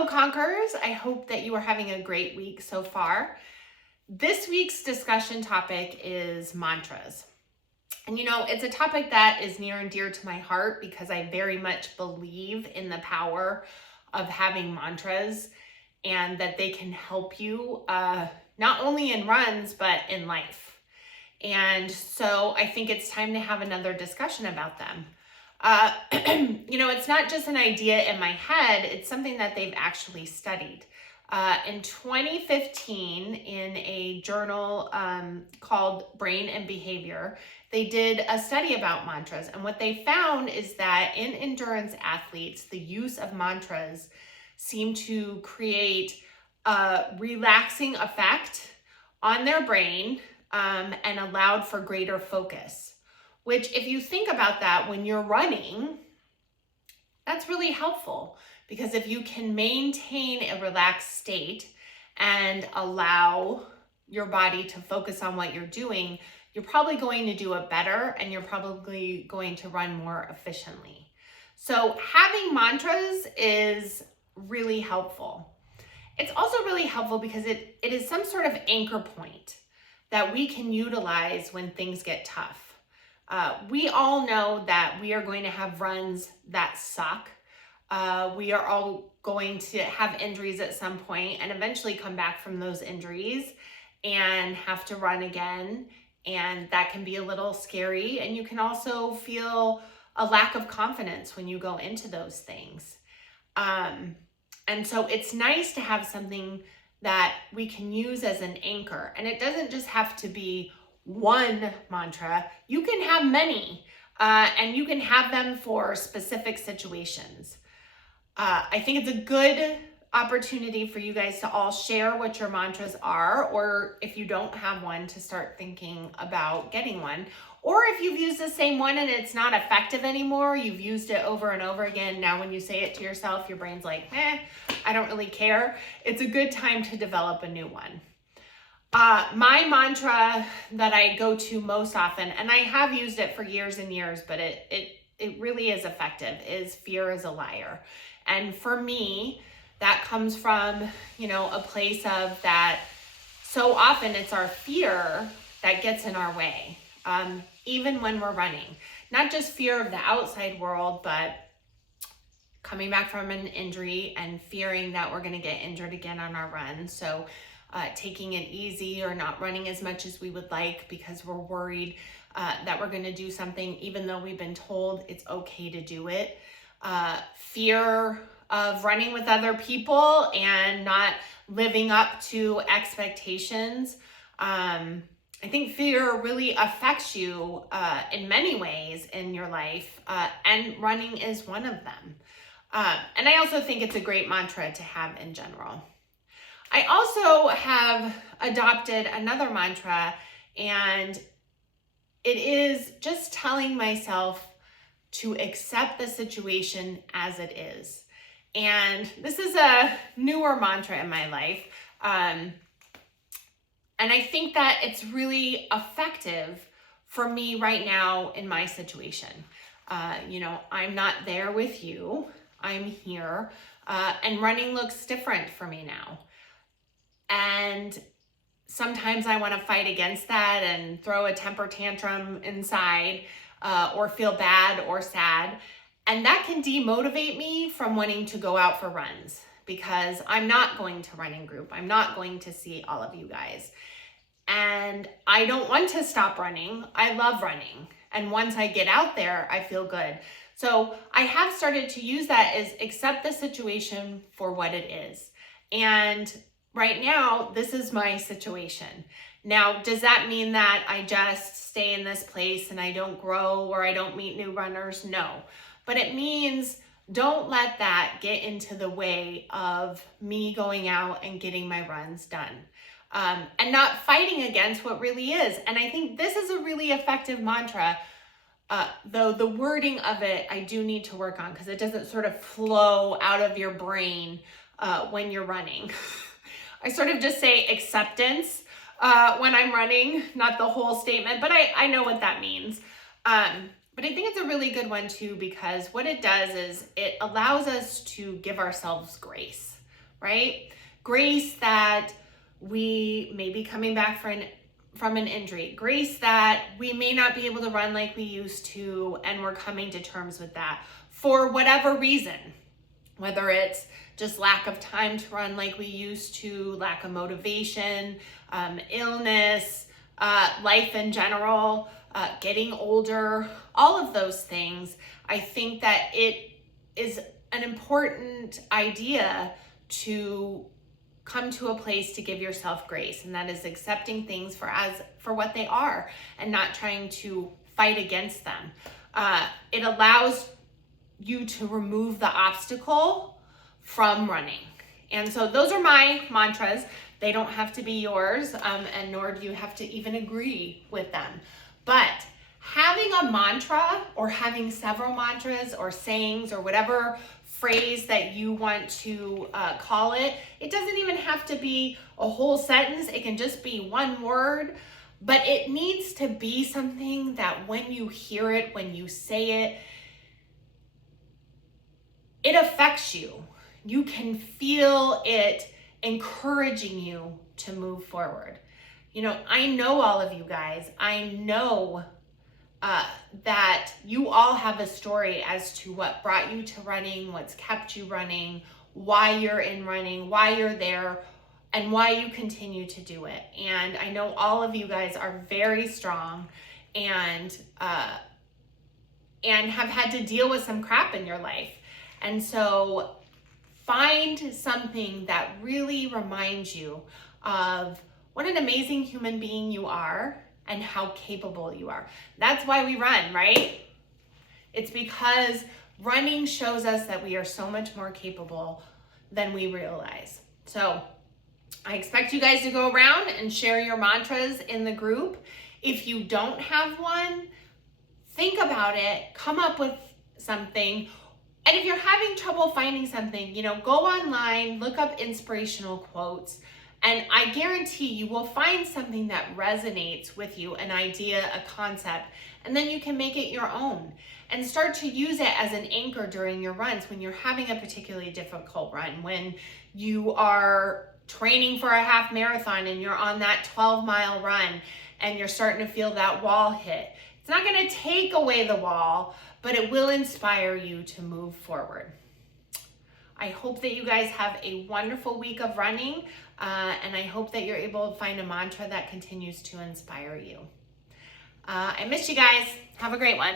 fellow conquerors. I hope that you are having a great week so far. This week's discussion topic is mantras. And it's a topic that is near and dear to my heart because I very much believe in the power of having mantras and that they can help you not only in runs, but in life. And so I think it's time to have another discussion about them. It's not just an idea in my head, it's something that they've actually studied. In 2015, in a journal called Brain and Behavior, they did a study about mantras. And what they found is that in endurance athletes, the use of mantras seem to create a relaxing effect on their brain and allowed for greater focus. Which, if you think about that, when you're running, that's really helpful because if you can maintain a relaxed state and allow your body to focus on what you're doing, you're probably going to do it better and you're probably going to run more efficiently. So having mantras is really helpful. It's also really helpful because it is some sort of anchor point that we can utilize when things get tough. We all know that we are going to have runs that suck. We are all going to have injuries at some point and eventually come back from those injuries and have to run again. And that can be a little scary. And you can also feel a lack of confidence when you go into those things. And so it's nice to have something that we can use as an anchor. And it doesn't just have to be one mantra. You can have many, and you can have them for specific situations. I think it's a good opportunity for you guys to all share what your mantras are, or if you don't have one, to start thinking about getting one. Or if you've used the same one and it's not effective anymore, you've used it over and over again. Now when you say it to yourself, your brain's like, I don't really care. It's a good time to develop a new one. My mantra that I go to most often, and I have used it for years and years, but it really is effective, is fear is a liar. And for me, that comes from, a place of that so often it's our fear that gets in our way, even when we're running. Not just fear of the outside world, but coming back from an injury and fearing that we're going to get injured again on our run. So taking it easy or not running as much as we would like because we're worried that we're going to do something even though we've been told it's okay to do it. Fear of running with other people and not living up to expectations. I think fear really affects you in many ways in your life, and running is one of them. And I also think it's a great mantra to have in general. I also have adopted another mantra, and it is just telling myself to accept the situation as it is. And this is a newer mantra in my life. And I think that it's really effective for me right now in my situation. I'm not there with you. I'm here. And running looks different for me now. And sometimes I want to fight against that and throw a temper tantrum inside, or feel bad or sad. And that can demotivate me from wanting to go out for runs because I'm not going to run in group. I'm not going to see all of you guys. And I don't want to stop running. I love running. And once I get out there, I feel good. So I have started to use that as accept the situation for what it is. And right now, this is my situation. Now, does that mean that I just stay in this place and I don't grow or I don't meet new runners? No. But it means don't let that get into the way of me going out and getting my runs done. And not fighting against what really is. And I think this is a really effective mantra, though the wording of it I do need to work on because it doesn't sort of flow out of your brain when you're running. I sort of just say acceptance when I'm running, not the whole statement, but I know what that means. But I think it's a really good one too, because what it does is it allows us to give ourselves grace. right? Grace that we may be coming back from an injury. Grace that we may not be able to run like we used to, and we're coming to terms with that for whatever reason, whether it's just lack of time to run like we used to, lack of motivation, illness, life in general, getting older, all of those things. I think that it is an important idea to come to a place to give yourself grace, and that is accepting things for what they are and not trying to fight against them. It allows you to remove the obstacle from running. And so those are my mantras. They don't have to be yours, and nor do you have to even agree with them. But having a mantra, or having several mantras or sayings or whatever phrase that you want to call it, it doesn't even have to be a whole sentence. It can just be one word, but it needs to be something that when you hear it, when you say it, it affects you. You can feel it encouraging you to move forward. You know, I know all of you guys. I know that you all have a story as to what brought you to running, what's kept you running, why you're in running, why you're there, and why you continue to do it. And I know all of you guys are very strong and have had to deal with some crap in your life. And so find something that really reminds you of what an amazing human being you are and how capable you are. That's why we run, right? It's because running shows us that we are so much more capable than we realize. So I expect you guys to go around and share your mantras in the group. If you don't have one, think about it, come up with something. And if you're having trouble finding something, you know, go online, look up inspirational quotes, and I guarantee you will find something that resonates with you, an idea, a concept, and then you can make it your own and start to use it as an anchor during your runs when you're having a particularly difficult run, when you are training for a half marathon and you're on that 12-mile run and you're starting to feel that wall hit. It's not going to take away the wall, but it will inspire you to move forward. I hope that you guys have a wonderful week of running, and I hope that you're able to find a mantra that continues to inspire you. I miss you guys. Have a great one.